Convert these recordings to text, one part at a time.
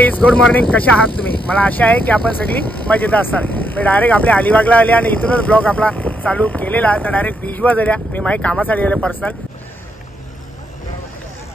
Guys good morning. कशा आहात तुम्ही? मला आशा आहे की आपण सगळी मजेत असाल. मी डायरेक्ट आपल्या अलिबागला आले आणि इथूनच ब्लॉग आपला चालू केलेला. तर डायरेक्ट बीचवर झाल्या. मी माझ्या कामासाठी आले पर्सनल.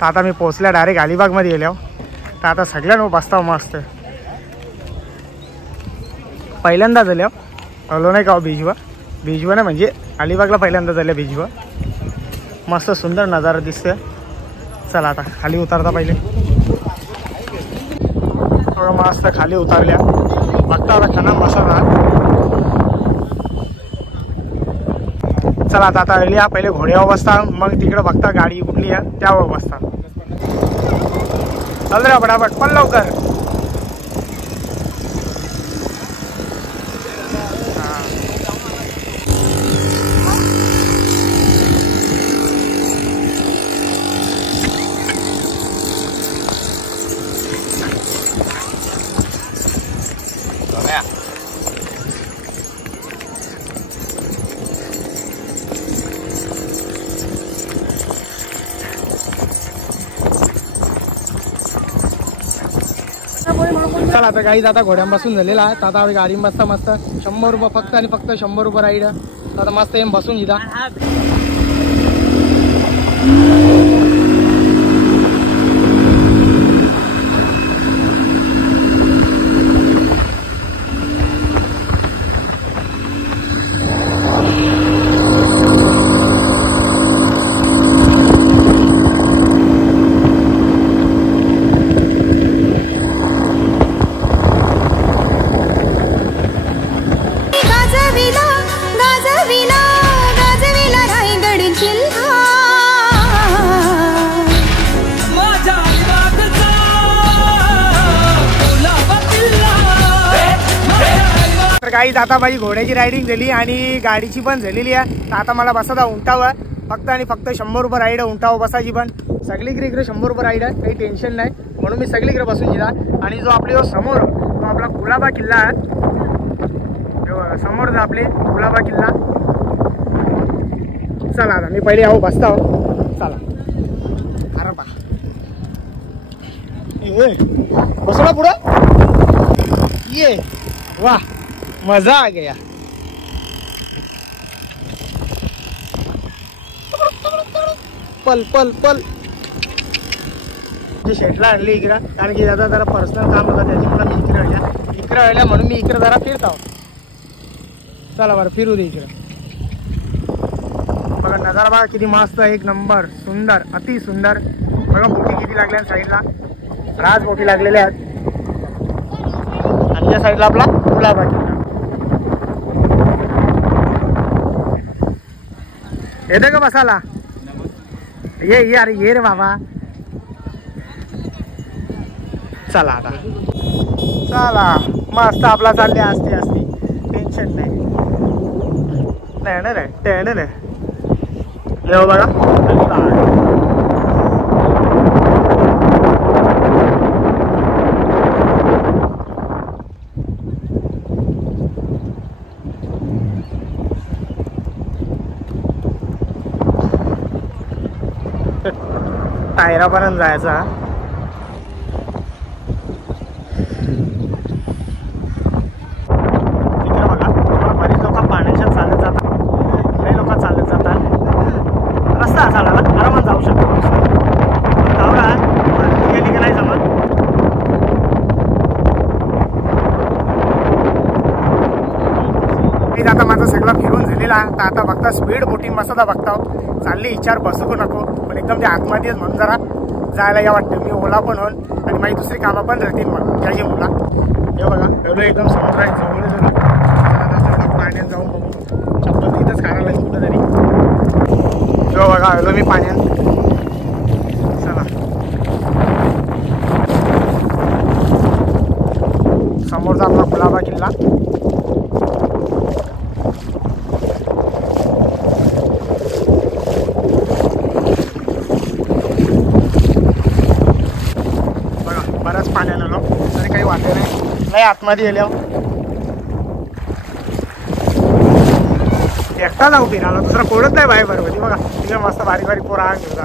तर आता मी पोहोचल्या डायरेक्ट अलिबागमध्ये गेलो. तर आता सगळ्यांना बसता मस्त. पहिल्यांदा झाल्या आलो नाही का बीचवर. बीचवर नाही म्हणजे अलिबागला पहिल्यांदा झाल्या बीचवर. मस्त सुंदर नजारा दिसते. चला आता खाली उतरता पहिले. थोडं मस्त खाली उतरल्या. बघता आता खाना मसाला. चला आता आल्या पहिले घोड्यावर बसता. मग तिकडे बघता गाडी कुठली आहे त्यावर बसता. चल रे पटापट पण लवकर. चला आता गाईज आता घोड्यांपासून झालेला आहे. आता गाडी बसता मस्त 100 रुपये फक्त आणि फक्त 100 रुपये राईड. आता मस्त एम बसून घेता. गाईज आता माझी घोड्याची रायडिंग झाली आणि गाडीची पण झालेली आहे. तर आता मला बसायला उंटावर फक्त आणि फक्त 100 रुपये राईड आहे. उंटावर बसायची पण सगळीकडे इकडे 100 रुपये राईड आहे. काही टेन्शन नाही म्हणून मी सगळीकडे बसून गेला. आणि जो आपल्या समोर तो आपला कुलाबा किल्ला आहे. समोर आपले कुलाबा किल्ला. चला आता मी पहिले आहो बसता हो. चला अरे बा बसला पुढं ये वाह मजा आ गया. पल पल पल शेटला आणली इकडं कारण की दादा जरा पर्सनल काम होतं त्याच्यामुळे मी इकडे राहिल्या म्हणून मी इकडे जरा फिरत आहो. चला बरं फिरू दे इकडे. बघा नजारा बघा किती मस्त. एक नंबर सुंदर अति सुंदर. बघा बोटी किती लागल्या साईडला. राज बोटी लागलेल्या आहेत. आणि या साईडला आपला कुलाबा किल्ला. येते का बसाला? ये अरे ये रे बाबा. चला आता चला मस्त आपला चालले असते असते. टेन्शन नाही. येऊ बघा टायरापर्यंत जायचा. तिकडे बघा बरीच लोक पाण्याच्या चालत जातात. लई लोक चालत जातात. रस्ता चालला आरामात जाऊ शकतो. गावडा गेली की नाही जमत. मी आता माझं सगळं फिरून झालेला. तर आता बघता स्पीड बोटिंग बसता बघता चालली. विचार बसू नको पण एकदम ते आतमध्ये म्हणून जरा जायला या वाटतं. मी ओला पण होईल आणि माझी दुसरी कामं पण राहतील मग त्याची मुला. हे बघा एवढं एकदम समुद्रात जवळ पाण्यात जाऊन बघू. चप्पल तिथंच खायला लागेल कुठं तरी. हो बघा आलो मी पाण्यात. चला समोरचा आपला कुलाबा किल्ला. बराच पाण्याला आलो तरी काही वाटत नाही. आतमध्ये गेल्या एकटा जाऊ फिरायला. दुसरा कोणच नाही बाहेर बरोबर. बघा तिकडे मस्त बारीक बारीक पोरं घेऊन.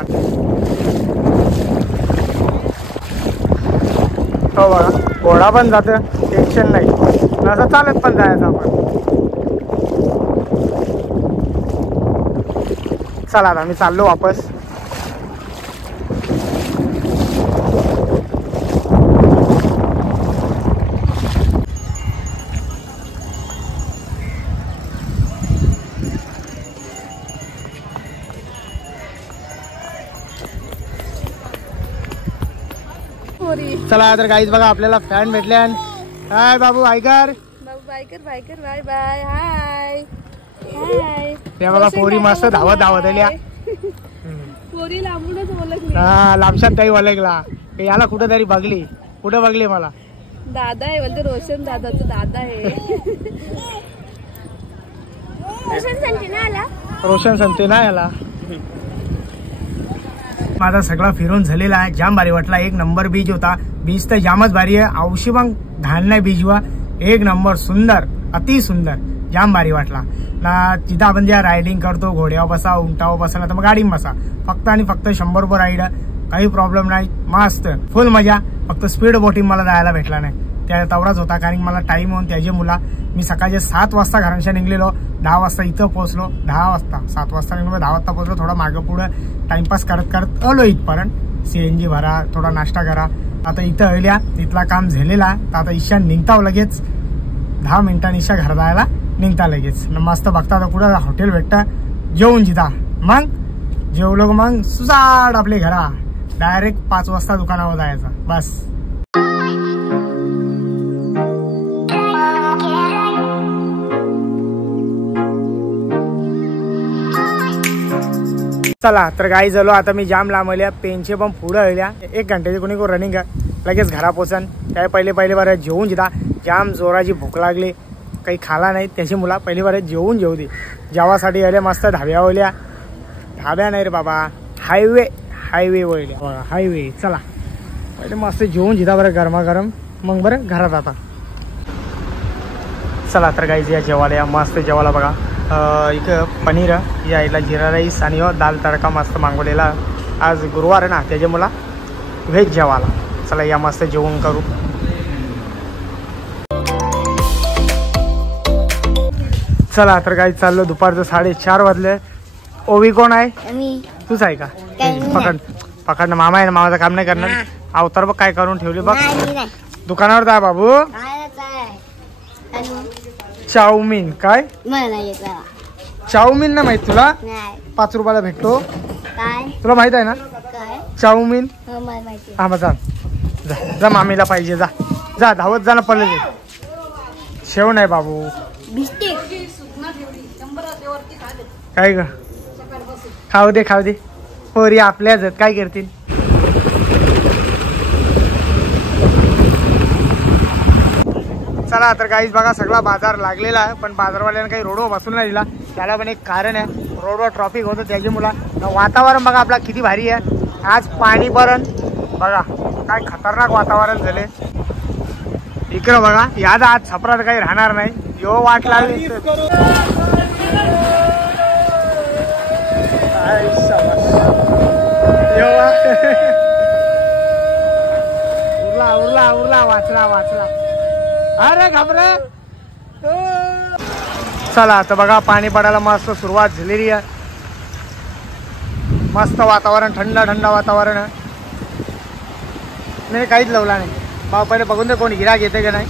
हो बघा घोडा पण जातं, टेन्शन नाही, असं चालत पण जायचं आपण. चला आता मी चाललो वापस. चला तर गाईज बघा आपल्याला फॅन भेटले. हाय बाबू आयकर, Babu biker biker bye bye hi hi. ते बघा पोरी मस्त धावत धावत आल्या. पोरी लांबूनच ओळखली. हा लांबशात काही ओळखला. याला कुठं तरी बघली. कुठं बघली मला? दादा आहे बोलते, रोशन दादाचं दादा आहे. रोशन संते ना याला. माझा सगळा फिरून झालेला आहे. जाम भारी वाटला. एक नंबर बीच होता. बीच तर जामच भारी आहे. औशी मग धान नाही बीचवा. एक नंबर सुंदर, अति सुंदर, जाम भारी वाटला ना. तिथं आपण ज्या रायडिंग करतो, घोड्यावर बसा, उंटावर बसा ना तर मग गाडीवर बसा. फक्त आणि फक्त 100 रुपये राईड, काही प्रॉब्लेम नाही, मस्त फुल मजा. फक्त स्पीड बोटिंग मला जायला भेटला नाही, त्या तेवढाच होता. कारण मला टाइम होऊन त्याचे मुला मी सकाळचे 7 वाजता घरांच्या निघलेलो, 10 वाजता इथं पोहोचलो. 10 वाजता 7 वाजता निघलो, 10 वाजता पोहोचलो. थोडा मागं पुढं टाइमपास करत करत आलो इथपर्यंत. CNG भरा, थोडा नाश्ता करा. आता इथं आल्या, इथला काम झालेला. तर आता ईशा निघताव लगेच. 10 मिनिटांनी ईशा घर जायला निघता लगेच. मस्त बघता तर कुठं हॉटेल भेटतं, जेवून जिता. मग जेवलो मग सुसाट आपले घरा. डायरेक्ट 5 वाजता दुकानावर जायचं बस. चला तर गाई झालो. आता मी जाम लांबल्या, पेनचे पण पुढं हळल्या. 1 घंट्याची कोणी को रनिंग लगेच घरा पोचन. त्या पहिले बरं जेवून जिता. जाम जोराची भूक लागली, काही खाला नाही. त्याची मुला पहिली बार जेवून जेवू दे. जेवासाठी आले मस्त धाब्यावल्या. धाब्या नाही रे बाबा, हायवे वळल्या बघा, हायवे. चला पहिले मस्त जेवून जिता बरं गरमागरम, मग बरं घरात आता. चला तर गाईज या जेवायला या. मस्त जेवायला बघा. इथं पनीर यायला, जिरा राईस आणि दाल तडका मस्त मागवलेला. आज गुरुवार आहे ना, त्याच्या मुला व्हेज जेवायला. चला या मस्त जेवण करू. चला तर काही चाललो. दुपारचं 4:30 वाजले. ओवी कोण आहे? तूच आहे का? पकड ना. मामा आहे ना, मामाचं काम नाही करणार. अवतार बघ काय करून ठेवले बघ. दुकानावर जा बाबू. चाऊमिन काय? चाऊमिन ना माहित तुला? 5 रुपयाला भेटतो. तुला माहित आहे ना चाऊमिन? हा मग जा मामीला पाहिजे. जा धावत जा ना पहिले. शेव नाही बाबू. काय ग? खाऊ दे. पोरी आपल्याच आहेत, काय करतील. चला तर काहीच बघा सगळा बाजार लागलेला आहे. पण बाजारवाल्याने काही रोडवर बसून नाही दिला. त्याला पण एक कारण आहे. रोडवर ट्रॉफिक होतं त्याची मुला. वातावरण बघा आपला किती भारी आहे. आज पाणी परण बघा, काय खतरनाक वातावरण झाले. इकडं बघा, याद आज छपरात काही राहणार नाही. यो वाट लागली. उरला वाचला. अरे घाबरे. चला आता बघा पाणी पडायला मस्त सुरुवात झालेली आहे. मस्त वातावरण, थंड वातावरण आहे. नाही काहीच लावला नाही. भाऊ पहिले बघून दे कोण गिराक येते का नाही.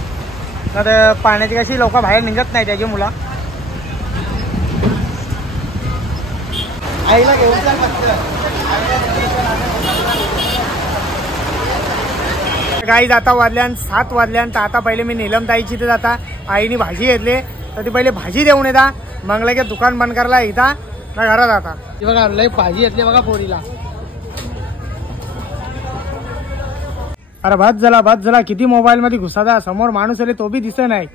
तर पाण्याची कशी लोक बाहेर निघत नाही त्याची मुला. आईला घेऊन गाईज आता वाजल्यान 7 वाजल्यान. तर आता पहिले मी नीलमताईची तर आता आईने भाजी घेतली. तर ती पहिले भाजी देऊन येता, मग लगे दुकान बंद करायला येता ना घरात. आता बघा लय भाजी घेतली बघा पोरीला. अरे भात झाला. किती मोबाईल मध्ये घुसादा. समोर माणूस आले तो बी दिसत नाही.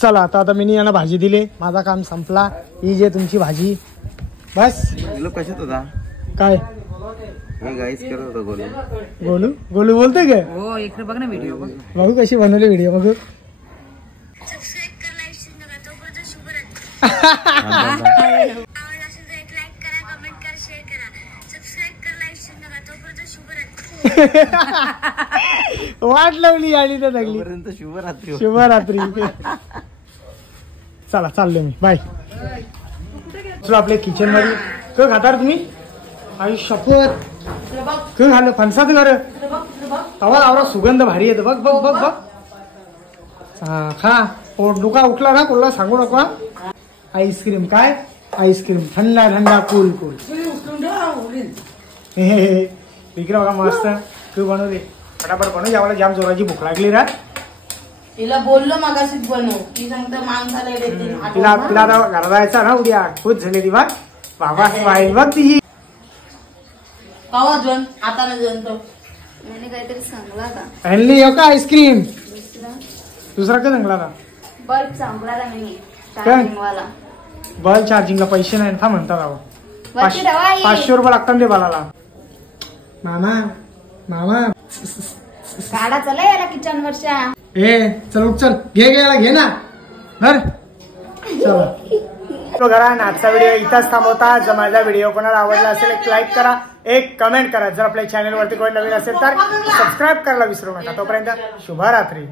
चला आता मी यांना भाजी दिली. माझा काम संपला. ही जे तुमची भाजी बस. कशात होता काय गोलू बोलते का? हो इकडे बघ ना व्हिडिओ बघू कशी बनवली व्हिडिओ बघू. वाट लावली आणि तर लागली. शुभरात्री. शुभरात्री. चला चाललो मी, बाय. चला आपल्या किचन मध्ये क खातार तुम्ही. आई शपथ क खाल्लं फणसाच घर. आवाज आवरा सुगंध भारी येतो. बघ बघ बघ बघ. हा खा. डोका उठला ना कोणाला सांगू नको. आईस्क्रीम काय आईस्क्रीम थंडा थंडा कूल कूल. विक्रम बघा मस्त तू बनवले. फटाफट बनव, यावेळेला जाम जोराची भूक लागली रा. तिला बोललो मागाशीच बनव. ती सांगते माणसाला देते. तिला आता घरा जायचा ना उद्या. खूप झाले ती बघ. बाबा स्माईल बघ तिची. कवा जण आता ना जण तो मैंने काहीतरी सांगला का आणली हो का आईस्क्रीम. दुसरा का चांगला का बल्ब सांगला का मी चार्जिंग वाला. बल्ब चार्जिंगला पैसे नाही था म्हणतात अहो. वरती ठेवा आई. 500 रुपये लागतात ते बालाला. मामा मामा गाडा चला याला किचन वरच्या. ए चल उठ चल. घे याला घे ना बर. चला तो घरा. आजचा व्हिडिओ इथंच थांबवता. जर माझा व्हिडिओ कोणाला आवडला असेल एक लाईक करा, एक कमेंट करा. जर आपल्या चॅनलवरती कोणी नवीन असेल तर सबस्क्राईब करायला विसरू नका. तोपर्यंत शुभरात्री.